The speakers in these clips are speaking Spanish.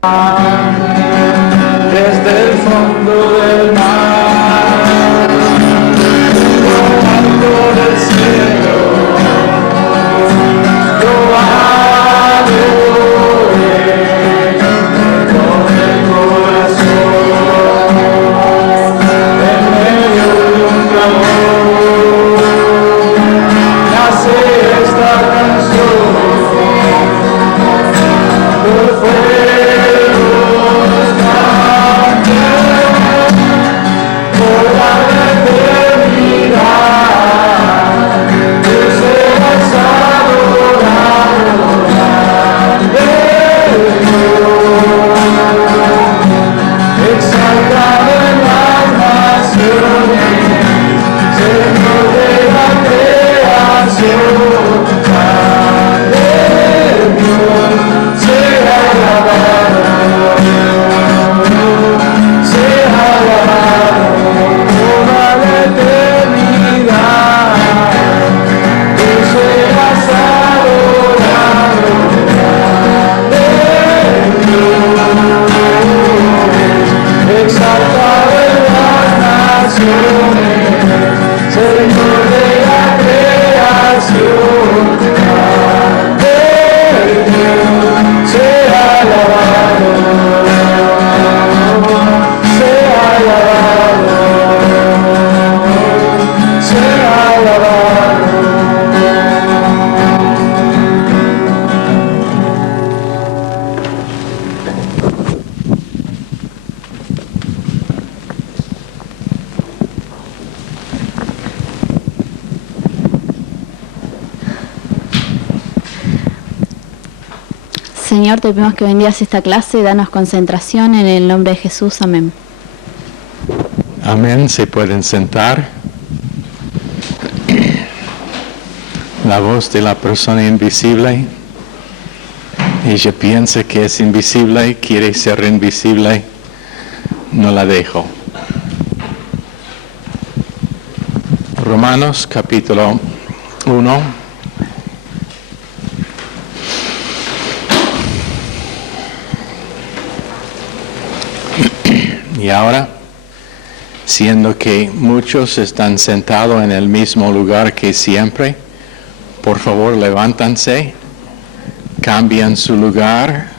Desde el fondo del mar, lo alto del cielo, lo adoré con el corazón, en medio de un clamor, nace esta canción, por Señor, te pedimos que bendigas esta clase, danos concentración en el nombre de Jesús. Amén. Amén. Se pueden sentar. La voz de la persona invisible. Ella piensa que es invisible, quiere ser invisible. No la dejo. Romanos capítulo 1. Y ahora, siendo que muchos están sentados en el mismo lugar que siempre, por favor levántense, cambian su lugar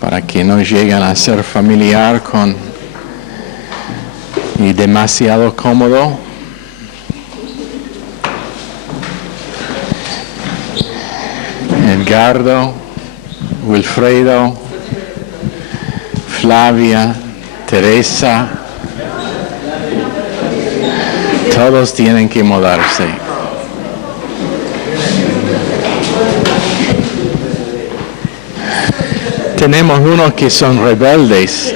para que no lleguen a ser familiar con y demasiado cómodo. Edgardo, Wilfredo, Flavia, Teresa, todos tienen que mudarse. Tenemos unos que son rebeldes.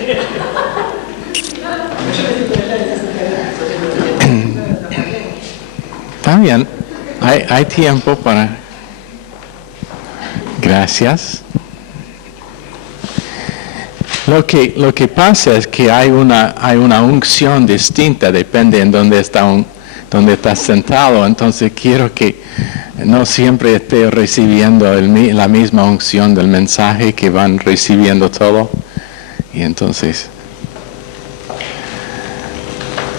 También hay tiempo para... Gracias. Lo que pasa es que hay una unción distinta, depende en dónde estás sentado. Entonces quiero que no siempre esté recibiendo la misma unción del mensaje que van recibiendo todo. Y entonces,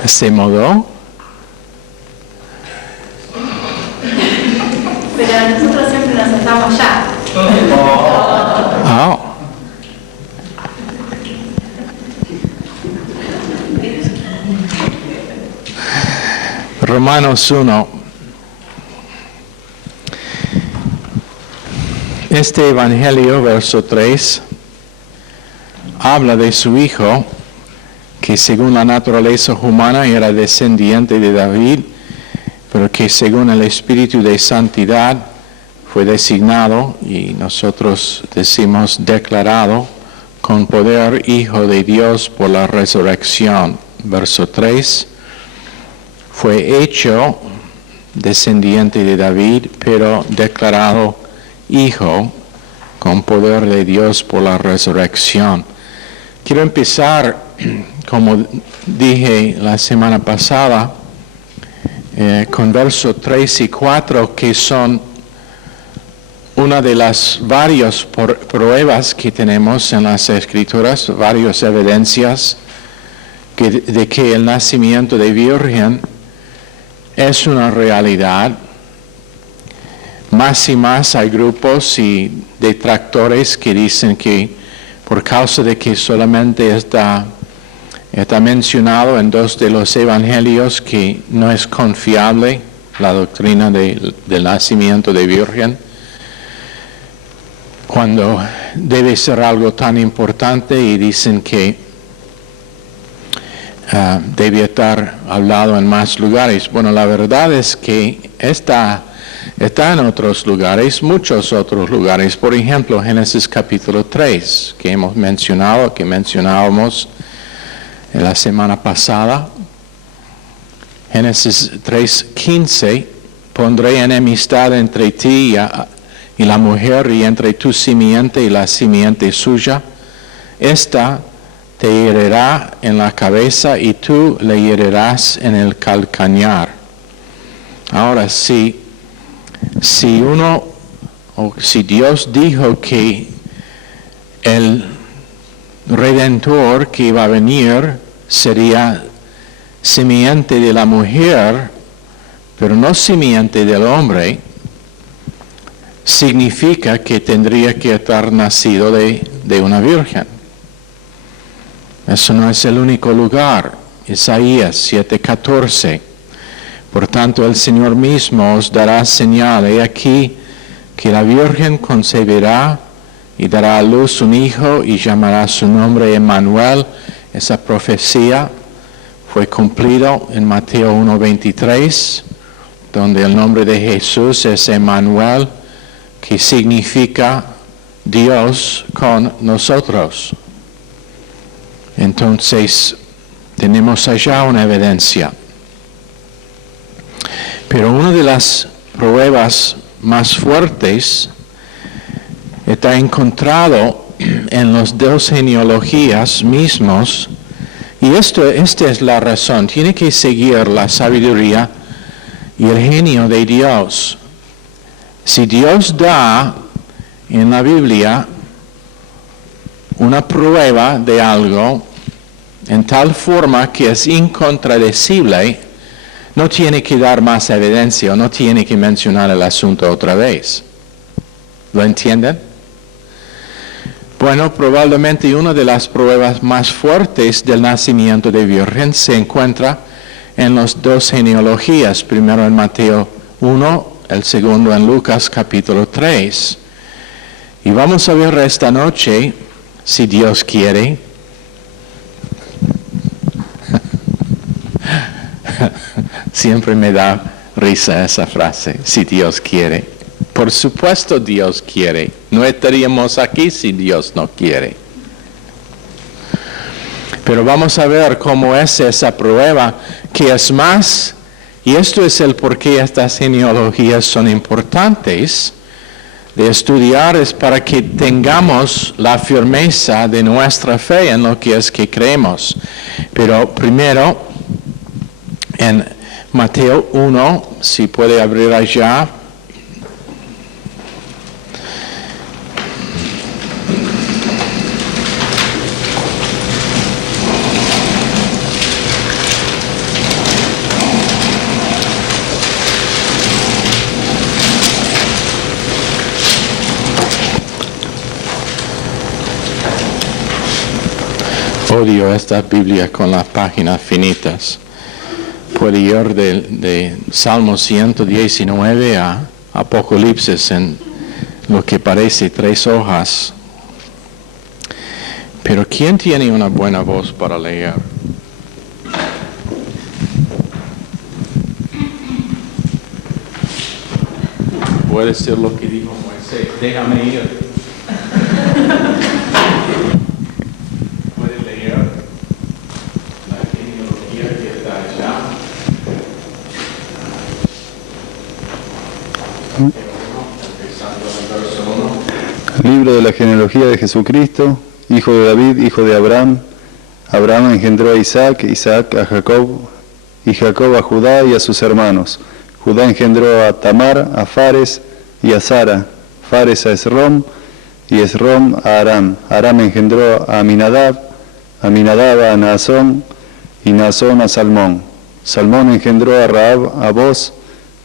¿se mudó? Pero nosotros siempre nos sentamos ya. Oh. Romanos 1. Este evangelio, verso 3, habla de su hijo, que según la naturaleza humana era descendiente de David, pero que según el Espíritu de Santidad fue designado, y nosotros decimos declarado, con poder Hijo de Dios por la resurrección. Verso 3. Fue hecho descendiente de David, pero declarado hijo con poder de Dios por la resurrección. Quiero empezar, como dije la semana pasada, con versos 3 y 4, que son una de las varias pruebas que tenemos en las Escrituras, varias evidencias de que el nacimiento de virgen es una realidad. Más y más hay grupos y detractores que dicen que por causa de que solamente está mencionado en 2 de los evangelios que no es confiable la doctrina del nacimiento de virgen, cuando debe ser algo tan importante, y dicen que debe estar hablado en más lugares. Bueno, la verdad es que está en otros lugares, muchos otros lugares. Por ejemplo, Génesis capítulo 3, que hemos mencionado, que mencionábamos en la semana pasada. Génesis 3:15, pondré enemistad entre ti y la mujer, y entre tu simiente y la simiente suya. Esta te herirá en la cabeza y tú le herirás en el calcañar. Ahora, si Dios dijo que el Redentor que iba a venir sería simiente de la mujer, pero no simiente del hombre, significa que tendría que estar nacido de una virgen. Eso no es el único lugar. Isaías 7:14. Por tanto, el Señor mismo os dará señal. He aquí que la virgen concebirá y dará a luz un hijo y llamará su nombre Emmanuel. Esa profecía fue cumplido en Mateo 1:23, donde el nombre de Jesús es Emmanuel, que significa Dios con nosotros. Entonces, tenemos allá una evidencia. Pero una de las pruebas más fuertes está encontrado en las 2 genealogías mismos, y esta es la razón. Tiene que seguir la sabiduría y el genio de Dios. Si Dios da en la Biblia una prueba de algo en tal forma que es incontradecible, no tiene que dar más evidencia, o no tiene que mencionar el asunto otra vez. ¿Lo entienden? Bueno, probablemente una de las pruebas más fuertes del nacimiento de virgen se encuentra en las 2 genealogías, primero en Mateo 1, el segundo en Lucas capítulo 3. Y vamos a ver esta noche, si Dios quiere, siempre me da risa esa frase, si Dios quiere. Por supuesto Dios quiere. No estaríamos aquí si Dios no quiere. Pero vamos a ver cómo es esa prueba, que es más, y esto es el por qué estas genealogías son importantes de estudiar, es para que tengamos la firmeza de nuestra fe en lo que es que creemos. Pero primero, en Mateo 1, si puede abrir allá. Odio esta Biblia con las páginas finitas. Puede ir de Salmo 119 a Apocalipsis en lo que parece 3 hojas. Pero ¿quién tiene una buena voz para leer? Puede ser lo que dijo Moisés, déjame ir. Puede leer la genealogía que está allá. Libro de la genealogía de Jesucristo, hijo de David, hijo de Abraham. Abraham engendró a Isaac, Isaac a Jacob, y Jacob a Judá y a sus hermanos. Judá engendró a Tamar, a Fares y a Sara. Fares a Esrom, y Esrom a Aram. Aram engendró a Aminadab, Aminadab a Naasón, y Naasón a Salmón. Salmón engendró a Rahab a Boz,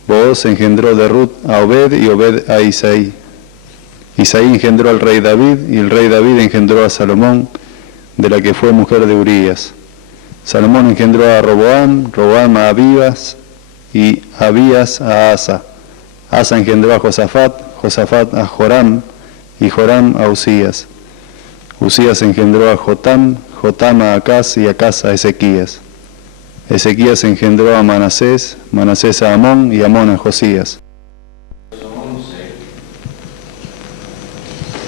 Boz engendró de Ruth a Obed, y Obed a Isaí. Isaí engendró al rey David, y el rey David engendró a Salomón, de la que fue mujer de Urías. Salomón engendró a Roboam, Roboam a Abías, y Abías a Asa. Asa engendró a Josafat, Josafat a Joram, y Joram a Usías. Usías engendró a Jotam, Jotam a Acaz, y Acaz a Ezequías. Ezequías engendró a Manasés, Manasés a Amón, y Amón a Josías.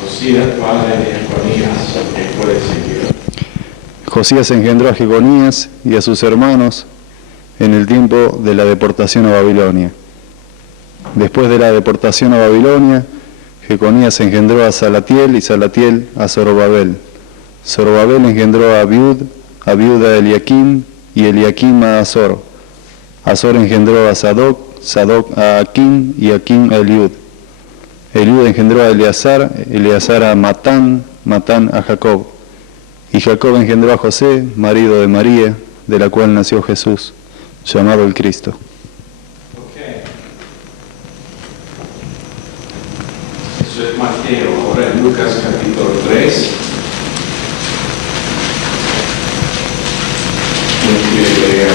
Josías, padre de Jeconías, que fue seguido. Josías engendró a Jeconías y a sus hermanos en el tiempo de la deportación a Babilonia. Después de la deportación a Babilonia, Jeconías engendró a Salatiel, y Salatiel a Zorobabel. Zorobabel engendró a Abiud a Eliakim, y Eliakim a Azor. Azor engendró a Sadoc, Sadoc a Akim, y Akim a Eliud. Eliud engendró a Eleazar, Eleazar a Matán, Matán a Jacob. Y Jacob engendró a José, marido de María, de la cual nació Jesús, llamado el Cristo. Eso es Mateo. Ahora en Lucas capítulo 3. ¿Quién quiere leer?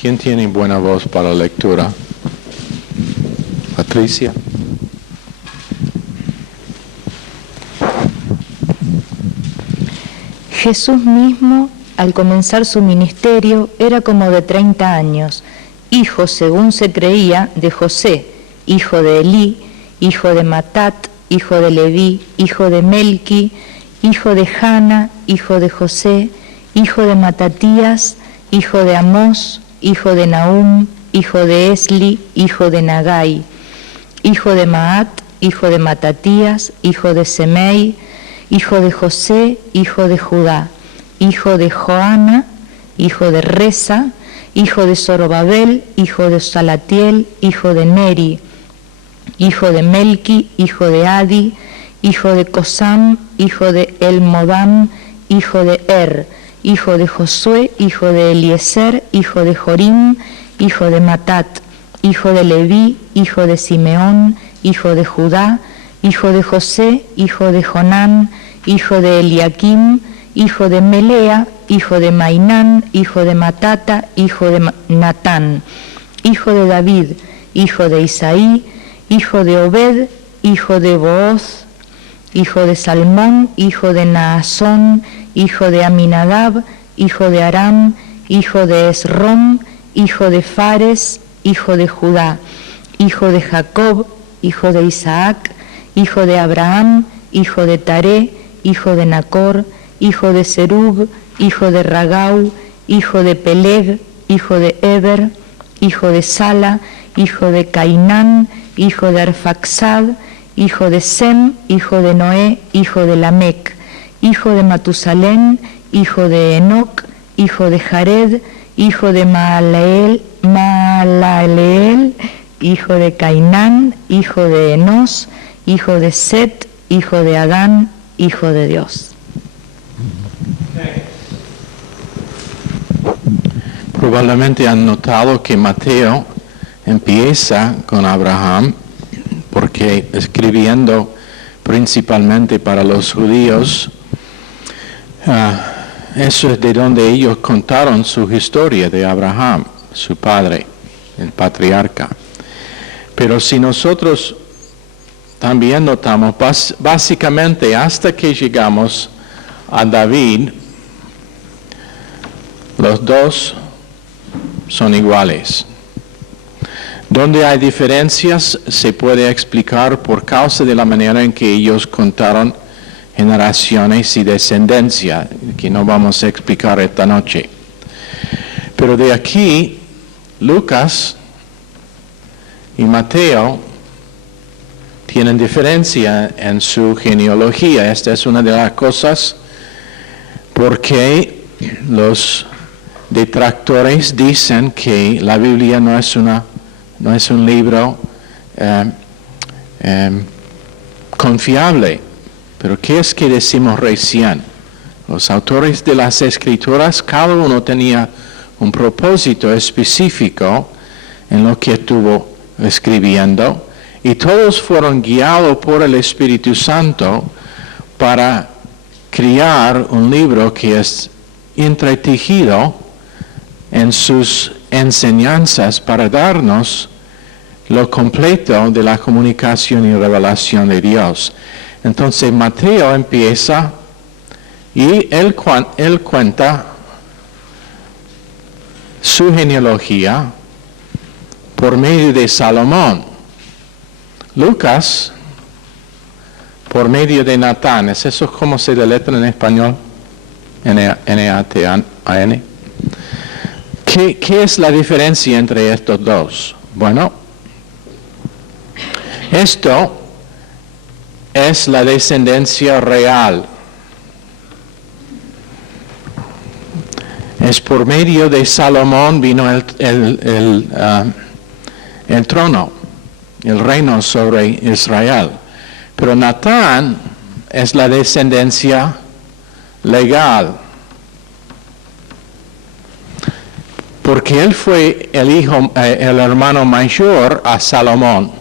¿Quién tiene buena voz para la lectura? Patricia. Jesús mismo, al comenzar su ministerio, era como de 30 años, hijo, según se creía, de José, hijo de Elí, hijo de Matat, hijo de Leví, hijo de Melqui, hijo de Jana, hijo de José, hijo de Matatías, hijo de Amós, hijo de Nahum, hijo de Esli, hijo de Nagai, hijo de Maat, hijo de Matatías, hijo de Semei, hijo de José, hijo de Judá, hijo de Joana, hijo de Resa, hijo de Zorobabel, hijo de Salatiel, hijo de Neri, hijo de Melqui, hijo de Adi, hijo de Cosam, hijo de Elmodam, hijo de hijo de Josué, hijo de Eliezer, hijo de Jorim, hijo de Matat, hijo de Leví, hijo de Simeón, hijo de Judá, hijo de José, hijo de Jonán, hijo de Eliakim, hijo de Melea, hijo de Mainán, hijo de Matata, hijo de Natán, hijo de David, hijo de Isaí, hijo de Obed, hijo de Booz, hijo de Salmón, hijo de Naasón, hijo de Aminadab, hijo de Aram, hijo de Esrom, hijo de Fares, hijo de Judá, hijo de Jacob, hijo de Isaac, hijo de Abraham, hijo de Taré, hijo de Nacor, hijo de Serug, hijo de Ragau, hijo de Peleg, hijo de Eber, hijo de Sala, hijo de Cainán, hijo de Arfaxad, hijo de Sem, hijo de Noé, hijo de Lamec, hijo de Matusalén, hijo de Enoc, hijo de Jared, hijo de Maalaleel, hijo de Cainán, hijo de Enos, hijo de Set, hijo de Adán, hijo de Dios. Probablemente han notado que Mateo empieza con Abraham, porque escribiendo principalmente para los judíos, eso es de donde ellos contaron su historia de Abraham, su padre, el patriarca. Pero si nosotros también notamos, básicamente hasta que llegamos a David, los dos son iguales. Donde hay diferencias se puede explicar por causa de la manera en que ellos contaron generaciones y descendencia, que no vamos a explicar esta noche. Pero de aquí, Lucas y Mateo tienen diferencia en su genealogía. Esta es una de las cosas porque los detractores dicen que la Biblia no es un libro confiable. Pero ¿qué es que decimos recién? Los autores de las Escrituras, cada uno tenía un propósito específico en lo que estuvo escribiendo, y todos fueron guiados por el Espíritu Santo para crear un libro que es entretejido en sus enseñanzas para darnos lo completo de la comunicación y revelación de Dios. Entonces Mateo empieza y él cuenta su genealogía por medio de Salomón. Lucas por medio de Natán. ¿Es eso cómo se deletra en español? N-A-T-A-N. ¿Qué es la diferencia entre estos dos? Bueno, esto es la descendencia real. Es por medio de Salomón vino el trono, el reino sobre Israel. Pero Natán es la descendencia legal, porque él fue el hermano mayor a Salomón.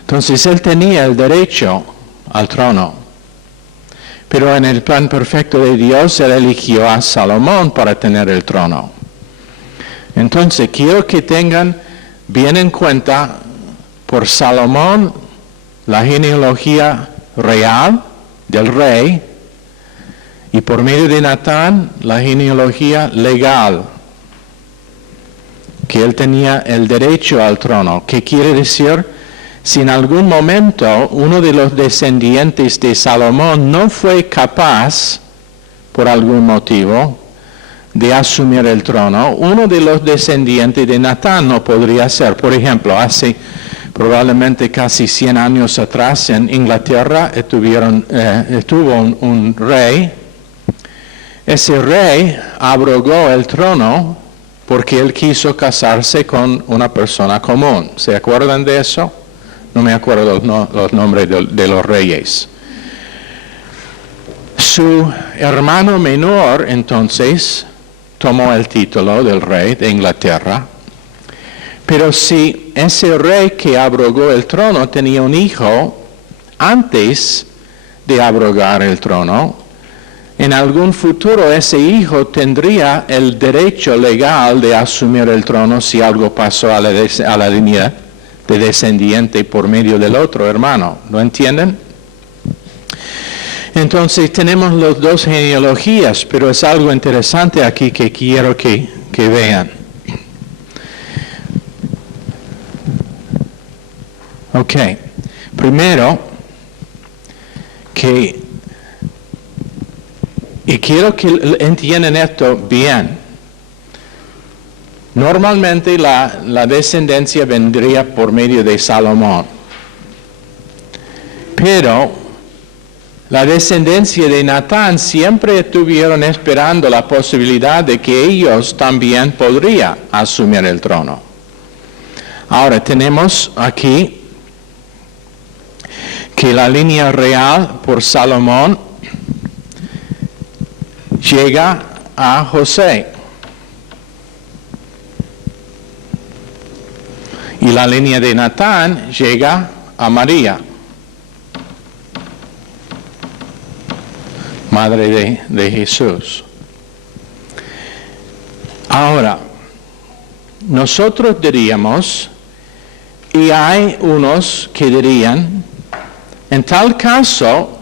Entonces él tenía el derecho al trono. Pero en el plan perfecto de Dios, él eligió a Salomón para tener el trono. Entonces quiero que tengan bien en cuenta, por Salomón, la genealogía real del rey, y por medio de Natán, la genealogía legal, que él tenía el derecho al trono. ¿Qué quiere decir? Si en algún momento uno de los descendientes de Salomón no fue capaz, por algún motivo, de asumir el trono, uno de los descendientes de Natán no podría ser. Por ejemplo, hace probablemente casi 100 años atrás en Inglaterra estuvo un rey. Ese rey abrogó el trono porque él quiso casarse con una persona común. ¿Se acuerdan de eso? No me acuerdo los nombres de los reyes. Su hermano menor, entonces, tomó el título del rey de Inglaterra. Pero si ese rey que abrogó el trono tenía un hijo antes de abrogar el trono, en algún futuro ese hijo tendría el derecho legal de asumir el trono si algo pasó a la línea de descendiente por medio del otro hermano. ¿Lo entienden? Entonces tenemos las dos genealogías, pero es algo interesante aquí que quiero que vean. Ok, primero y quiero que entiendan esto bien. Normalmente la descendencia vendría por medio de Salomón, pero la descendencia de Natán siempre estuvieron esperando la posibilidad de que ellos también podrían asumir el trono. Ahora tenemos aquí que la línea real por Salomón llega a José. Y la línea de Natán llega a María, madre de Jesús. Ahora, nosotros diríamos, y hay unos que dirían, en tal caso,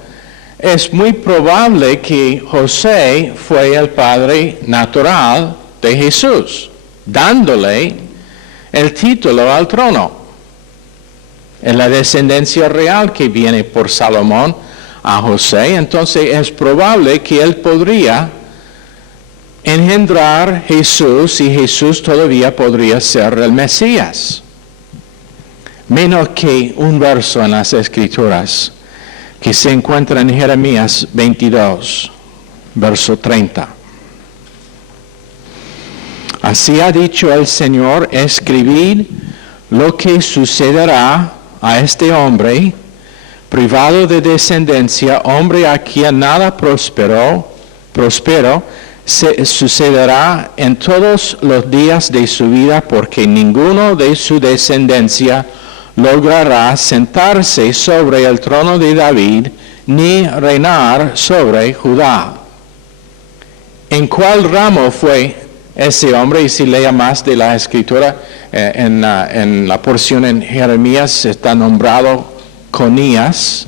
es muy probable que José fue el padre natural de Jesús, dándole el título al trono. En la descendencia real que viene por Salomón a José, entonces es probable que él podría engendrar Jesús y Jesús todavía podría ser el Mesías. Menos que un verso en las Escrituras que se encuentra en Jeremías 22, verso 30. Así ha dicho el Señor, escribid lo que sucederá a este hombre, privado de descendencia, hombre a quien nada próspero sucederá en todos los días de su vida, porque ninguno de su descendencia logrará sentarse sobre el trono de David, ni reinar sobre Judá. ¿En cuál ramo fue ese hombre? Y si lea más de la escritura, en la porción en Jeremías está nombrado Conías,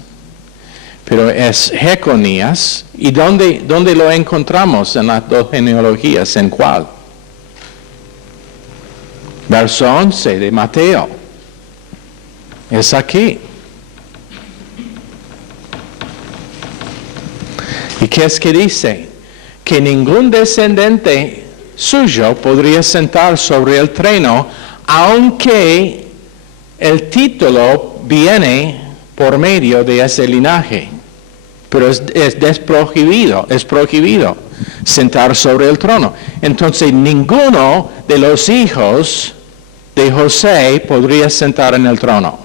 pero es Jeconías. ¿Y dónde lo encontramos en las dos genealogías? ¿En cuál? Verso 11 de Mateo. Es aquí. ¿Y qué es que dice? Que ningún descendiente suyo podría sentar sobre el trono, aunque el título viene por medio de ese linaje. Pero es prohibido sentar sobre el trono. Entonces ninguno de los hijos de José podría sentar en el trono,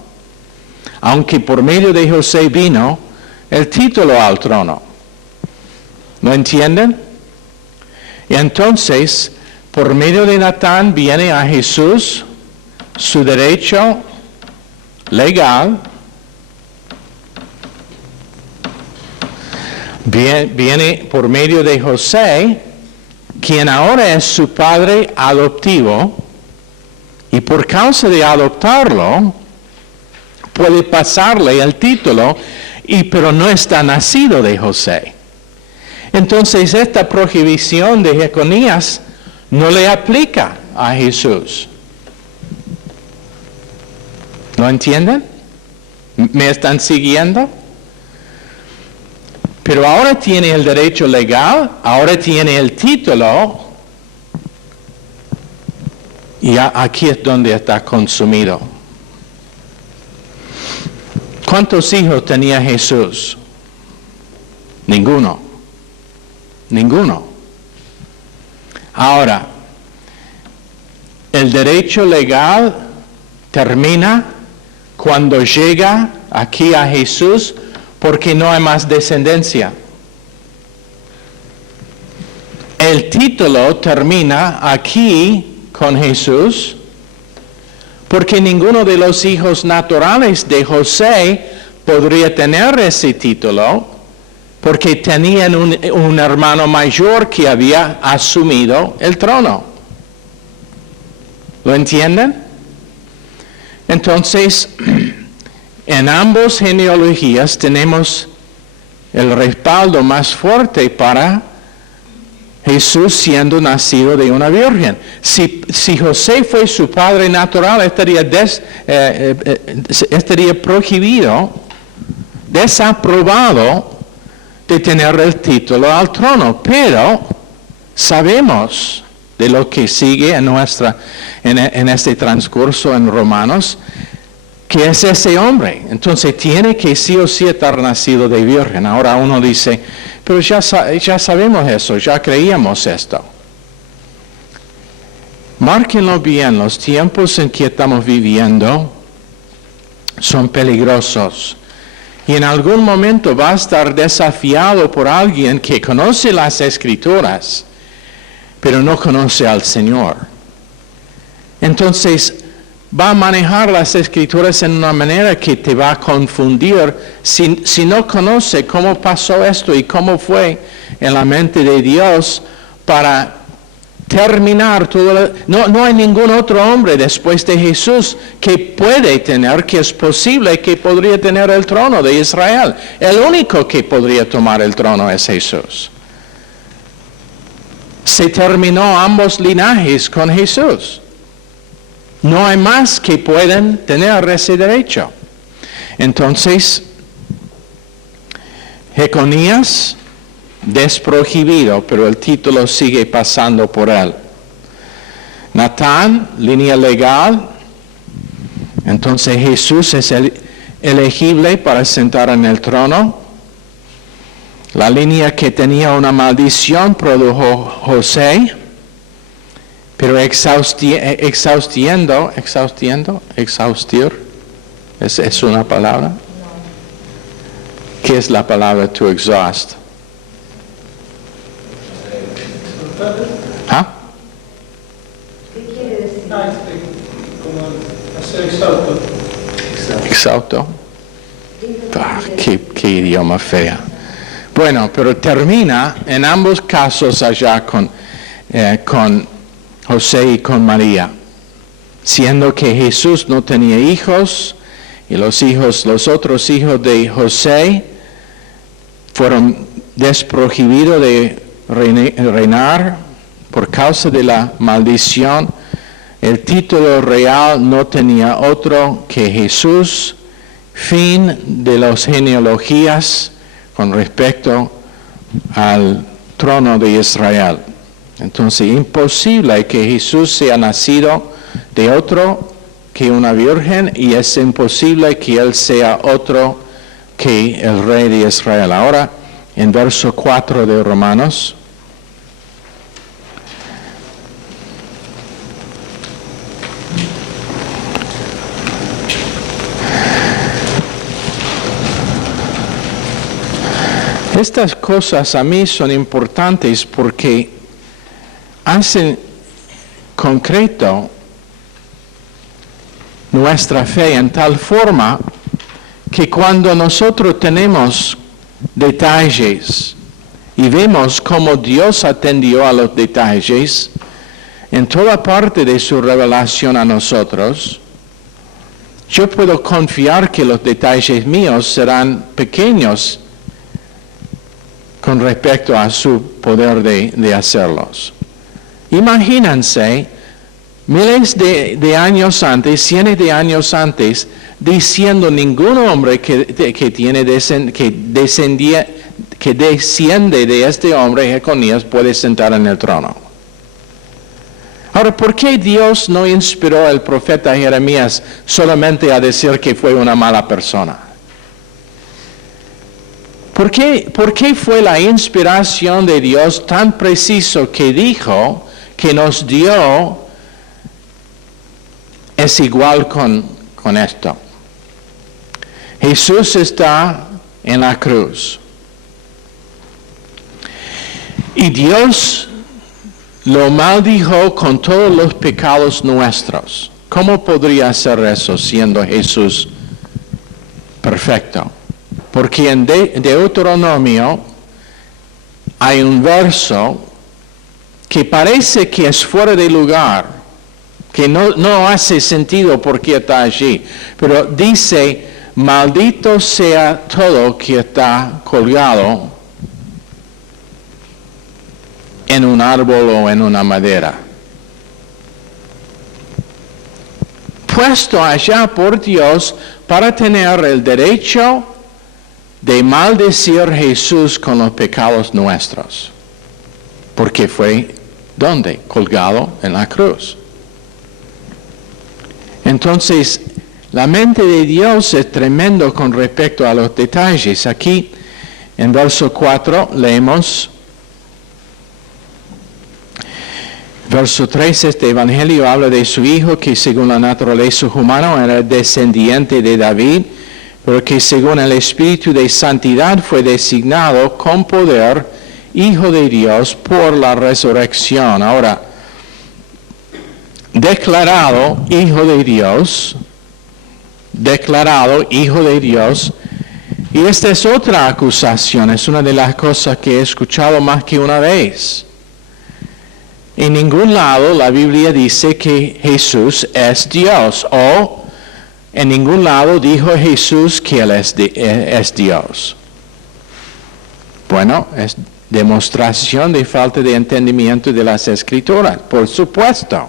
aunque por medio de José vino el título al trono. ¿No entienden? Y entonces, por medio de Natán viene a Jesús su derecho legal. Viene por medio de José, quien ahora es su padre adoptivo, y por causa de adoptarlo, puede pasarle el título, pero no está nacido de José. Entonces esta prohibición de Jeconías no le aplica a Jesús. ¿Lo entienden? ¿Me están siguiendo? Pero ahora tiene el derecho legal, ahora tiene el título, y aquí es donde está consumido. ¿Cuántos hijos tenía Jesús? Ninguno. Ahora, el derecho legal termina cuando llega aquí a Jesús, porque no hay más descendencia. El título termina aquí con Jesús, porque ninguno de los hijos naturales de José podría tener ese título, porque tenían un hermano mayor que había asumido el trono. ¿Lo entienden? Entonces, en ambas genealogías tenemos el respaldo más fuerte para Jesús siendo nacido de una virgen. Si José fue su padre natural, estaría prohibido, desaprobado de tener el título al trono. Pero sabemos de lo que sigue en este transcurso en Romanos, que es ese hombre. Entonces tiene que sí o sí estar nacido de virgen. Ahora uno dice, pero ya sabemos eso, ya creíamos esto. Márquenlo bien, los tiempos en que estamos viviendo son peligrosos. Y en algún momento va a estar desafiado por alguien que conoce las Escrituras, pero no conoce al Señor. Entonces, va a manejar las Escrituras en una manera que te va a confundir si no conoce cómo pasó esto y cómo fue en la mente de Dios para terminar todo. No hay ningún otro hombre después de Jesús que es posible que podría tener el trono de Israel. El único que podría tomar el trono es Jesús. Se terminó ambos linajes con Jesús. No hay más que puedan tener ese derecho. Entonces, Jeconías desprohibido, pero el título sigue pasando por él. Natán, línea legal. Entonces Jesús es elegible para sentar en el trono. La línea que tenía una maldición produjo José. Pero exhaustir, ¿es una palabra? ¿Qué es la palabra to exhaust? ¿Ah? ¿Qué quiere decir? Como hacer exhausto. Exhausto. Qué idioma fea. Bueno, pero termina en ambos casos allá con José y con María, siendo que Jesús no tenía hijos y los otros hijos de José fueron desprohibidos de reinar por causa de la maldición. El título real no tenía otro que Jesús. Fin de las genealogías con respecto al trono de Israel. Entonces, imposible que Jesús sea nacido de otro que una virgen, y es imposible que Él sea otro que el rey de Israel. Ahora, en verso 4 de Romanos. Estas cosas a mí son importantes porque hacen concreto nuestra fe en tal forma que cuando nosotros tenemos detalles y vemos cómo Dios atendió a los detalles en toda parte de su revelación a nosotros, yo puedo confiar que los detalles míos serán pequeños con respecto a su poder de hacerlos. Imagínense miles de años antes, cientos de años antes, diciendo ningún hombre que desciende de este hombre, Jeconías, puede sentar en el trono. Ahora, ¿por qué Dios no inspiró al profeta Jeremías solamente a decir que fue una mala persona? ¿Por qué fue la inspiración de Dios tan preciso que dijo que nos dio es igual con esto? Jesús está en la cruz. Y Dios lo maldijo con todos los pecados nuestros. ¿Cómo podría hacer eso siendo Jesús perfecto? Porque en Deuteronomio hay un verso que parece que es fuera de lugar, que no hace sentido porque está allí, pero dice, maldito sea todo que está colgado en un árbol o en una madera. Puesto allá por Dios para tener el derecho de maldecir Jesús con los pecados nuestros. Porque fue, ¿dónde? Colgado en la cruz. Entonces, la mente de Dios es tremendo con respecto a los detalles. Aquí, en verso 4, leemos, verso 3, este evangelio habla de su Hijo, que según la naturaleza humana era descendiente de David, pero que según el Espíritu de Santidad fue designado con poder Hijo de Dios por la resurrección. Ahora, declarado Hijo de Dios, y esta es otra acusación, es una de las cosas que he escuchado más que una vez. En ningún lado la Biblia dice que Jesús es Dios, o en ningún lado dijo Jesús que Él es Dios. Bueno, es demostración de falta de entendimiento de las Escrituras, por supuesto.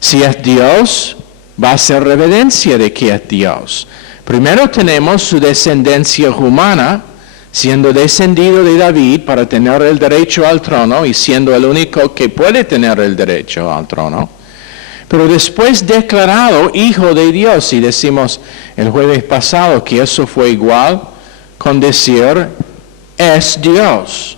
Si es Dios, va a ser evidencia de que es Dios. Primero tenemos su descendencia humana, siendo descendido de David para tener el derecho al trono y siendo el único que puede tener el derecho al trono. Pero después declarado Hijo de Dios, y decimos el jueves pasado que eso fue igual con decir es Dios.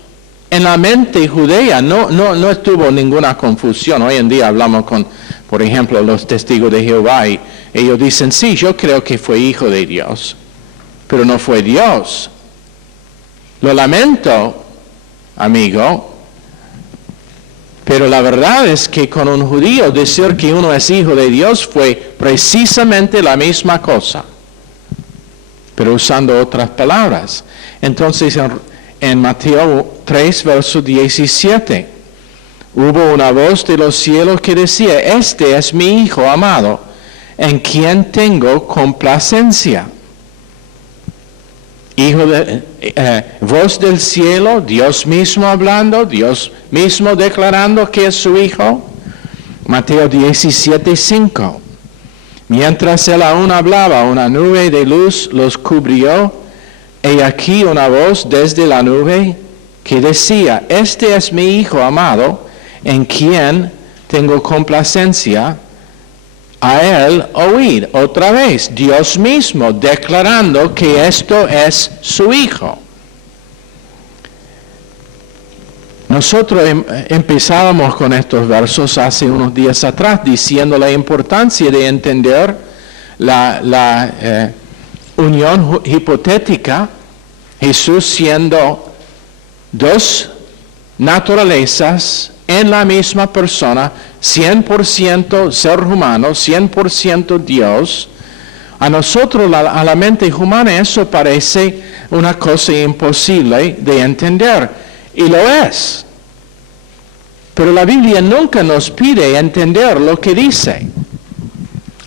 en la mente judía no estuvo ninguna confusión. Hoy en día hablamos con, por ejemplo, los testigos de Jehová y ellos dicen, sí, yo creo que fue hijo de Dios, pero no fue Dios. Lo lamento, amigo, pero la verdad es que con un judío decir que uno es hijo de Dios fue precisamente la misma cosa, pero usando otras palabras. Entonces en Mateo 3, verso 17, hubo una voz de los cielos que decía, este es mi Hijo amado, en quien tengo complacencia. Voz del cielo, Dios mismo hablando, Dios mismo declarando que es su Hijo. Mateo 17, 5. Mientras él aún hablaba, una nube de luz los cubrió, y aquí una voz desde la nube que decía, este es mi Hijo amado, en quien tengo complacencia. A él oír. Otra vez, Dios mismo declarando que esto es su Hijo. Nosotros empezábamos con estos versos hace unos días atrás diciendo la importancia de entender la unión hipotética, Jesús siendo dos naturalezas en la misma persona, 100% ser humano, 100% Dios. A nosotros, a la mente humana, eso parece una cosa imposible de entender, y lo es. Pero la Biblia nunca nos pide entender lo que dice.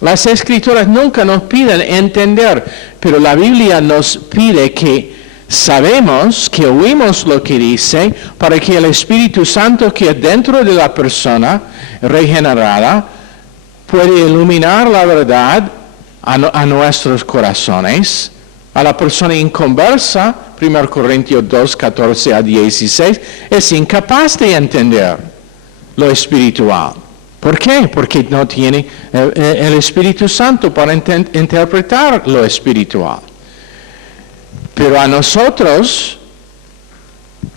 Las Escrituras nunca nos piden entender, pero la Biblia nos pide que sabemos, que oímos lo que dice, para que el Espíritu Santo que es dentro de la persona regenerada puede iluminar la verdad a nuestros corazones. A la persona inconversa, 1 Corintios 2, 14 a 16, es incapaz de entender lo espiritual. ¿Por qué? Porque no tiene el Espíritu Santo para interpretar lo espiritual. Pero a nosotros,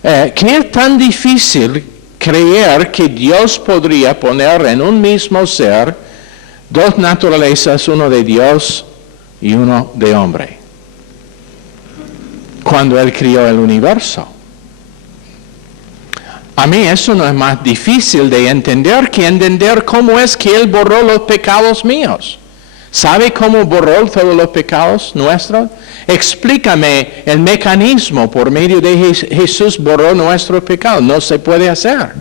¿qué es tan difícil creer que Dios podría poner en un mismo ser dos naturalezas, uno de Dios y uno de hombre, cuando Él crió el universo? A mí eso no es más difícil de entender que entender cómo es que Él borró los pecados míos. ¿Sabe cómo borró todos los pecados nuestros? Explícame el mecanismo por medio de Jesús borró nuestros pecados. No se puede hacer.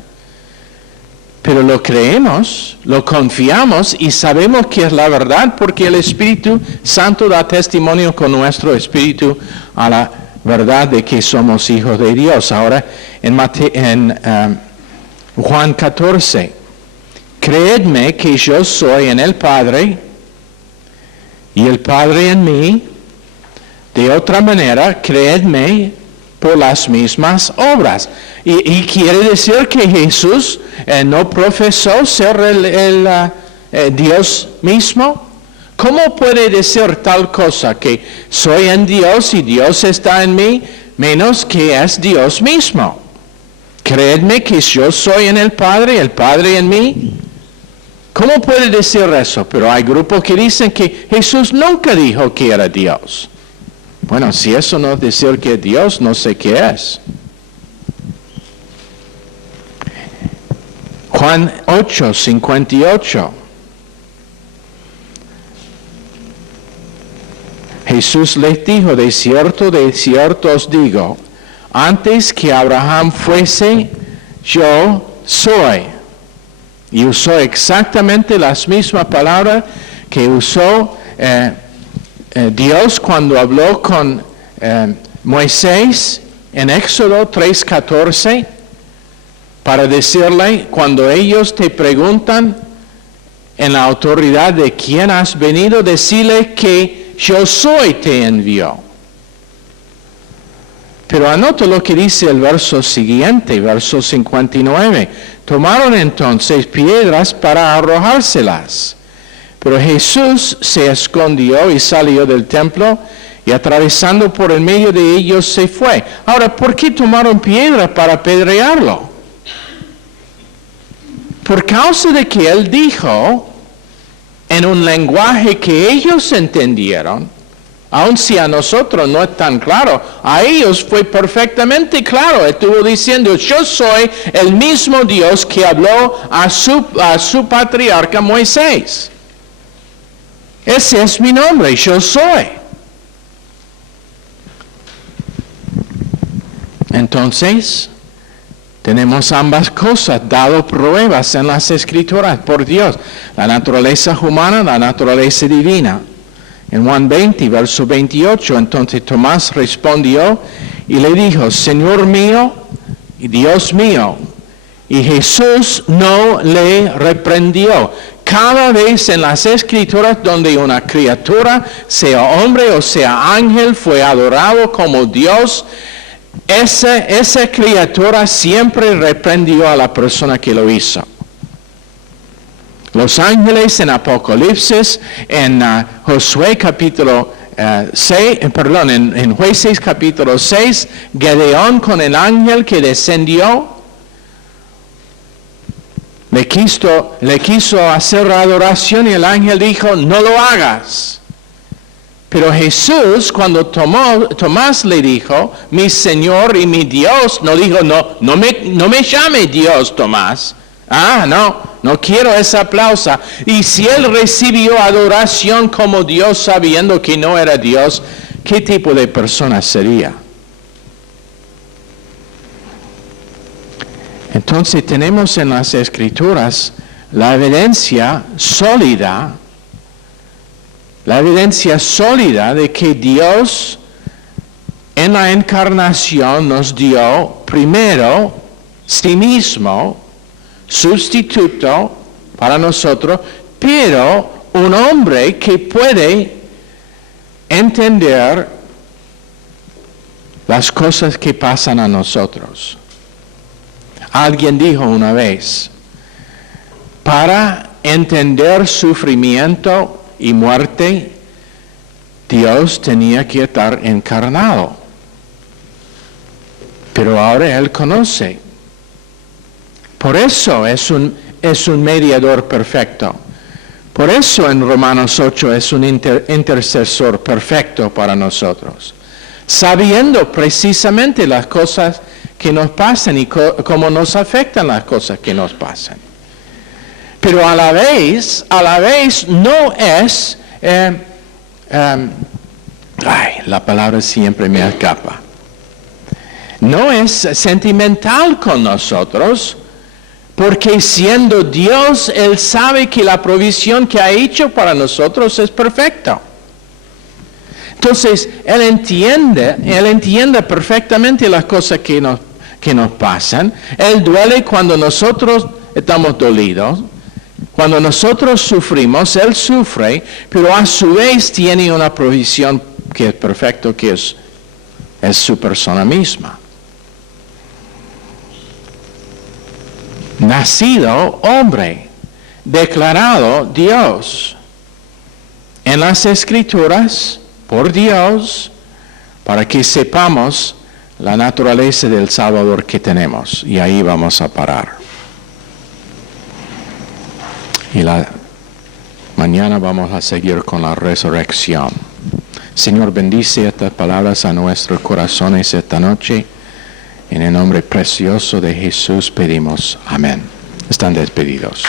Pero lo creemos, lo confiamos y sabemos que es la verdad porque el Espíritu Santo da testimonio con nuestro espíritu a la verdad de que somos hijos de Dios. Ahora en Juan 14, creedme que yo soy en el Padre y el Padre en mí. De otra manera, creedme por las mismas obras. Y quiere decir que Jesús no profesó ser el Dios mismo. ¿Cómo puede decir tal cosa que soy en Dios y Dios está en mí, menos que es Dios mismo? Creedme que yo soy en el Padre en mí. ¿Cómo puede decir eso? Pero hay grupos que dicen que Jesús nunca dijo que era Dios. Bueno, si eso no es decir que es Dios, no sé qué es. Juan 8, 58. Jesús les dijo, de cierto os digo, antes que Abraham fuese, yo soy. Y usó exactamente las mismas palabras que usó Dios cuando habló con Moisés en Éxodo 3:14 para decirle, cuando ellos te preguntan en la autoridad de quién has venido, decirle que yo soy te envió. Pero anota lo que dice el verso siguiente, verso 59. Tomaron entonces piedras para arrojárselas. Pero Jesús se escondió y salió del templo y atravesando por el medio de ellos se fue. Ahora, ¿por qué tomaron piedra para apedrearlo? Por causa de que él dijo en un lenguaje que ellos entendieron, aun si a nosotros no es tan claro, a ellos fue perfectamente claro. Estuvo diciendo, yo soy el mismo Dios que habló a su patriarca Moisés. Ese es mi nombre, yo soy. Entonces, tenemos ambas cosas, dado pruebas en las Escrituras por Dios, la naturaleza humana, la naturaleza divina. En Juan 20, verso 28, entonces Tomás respondió y le dijo, Señor mío y Dios mío. Y Jesús no le reprendió. Cada vez en las Escrituras donde una criatura, sea hombre o sea ángel, fue adorado como Dios, esa criatura siempre reprendió a la persona que lo hizo. Los ángeles en Apocalipsis, en Josué capítulo 6, en Jueces capítulo 6, Gedeón con el ángel que descendió, le quiso hacer adoración y el ángel dijo, no lo hagas. Pero Jesús, cuando Tomás le dijo, mi Señor y mi Dios, no dijo, no me llame Dios, Tomás. No quiero ese aplauso. Y si él recibió adoración como Dios sabiendo que no era Dios, ¿qué tipo de persona sería? Entonces tenemos en las Escrituras la evidencia sólida de que Dios en la encarnación nos dio primero sí mismo, sustituto para nosotros, pero un hombre que puede entender las cosas que pasan a nosotros. Alguien dijo una vez, para entender sufrimiento y muerte, Dios tenía que estar encarnado. Pero ahora Él conoce. Por eso es un mediador perfecto. Por eso en Romanos 8 es un intercesor perfecto para nosotros. Sabiendo precisamente las cosas que nos pasan y cómo nos afectan las cosas que nos pasan. Pero a la vez no es, la palabra siempre me escapa. No es sentimental con nosotros, porque siendo Dios, Él sabe que la provisión que ha hecho para nosotros es perfecta. Entonces, Él entiende perfectamente las cosas que nos pasan. Él duele cuando nosotros estamos dolidos. Cuando nosotros sufrimos, Él sufre, pero a su vez tiene una provisión que es perfecta, que es su persona misma. Nacido hombre, declarado Dios en las Escrituras por Dios, para que sepamos la naturaleza del Salvador que tenemos. Y ahí vamos a parar. Y mañana vamos a seguir con la resurrección. Señor, bendice estas palabras a nuestros corazones esta noche. En el nombre precioso de Jesús pedimos. Amén. Están despedidos.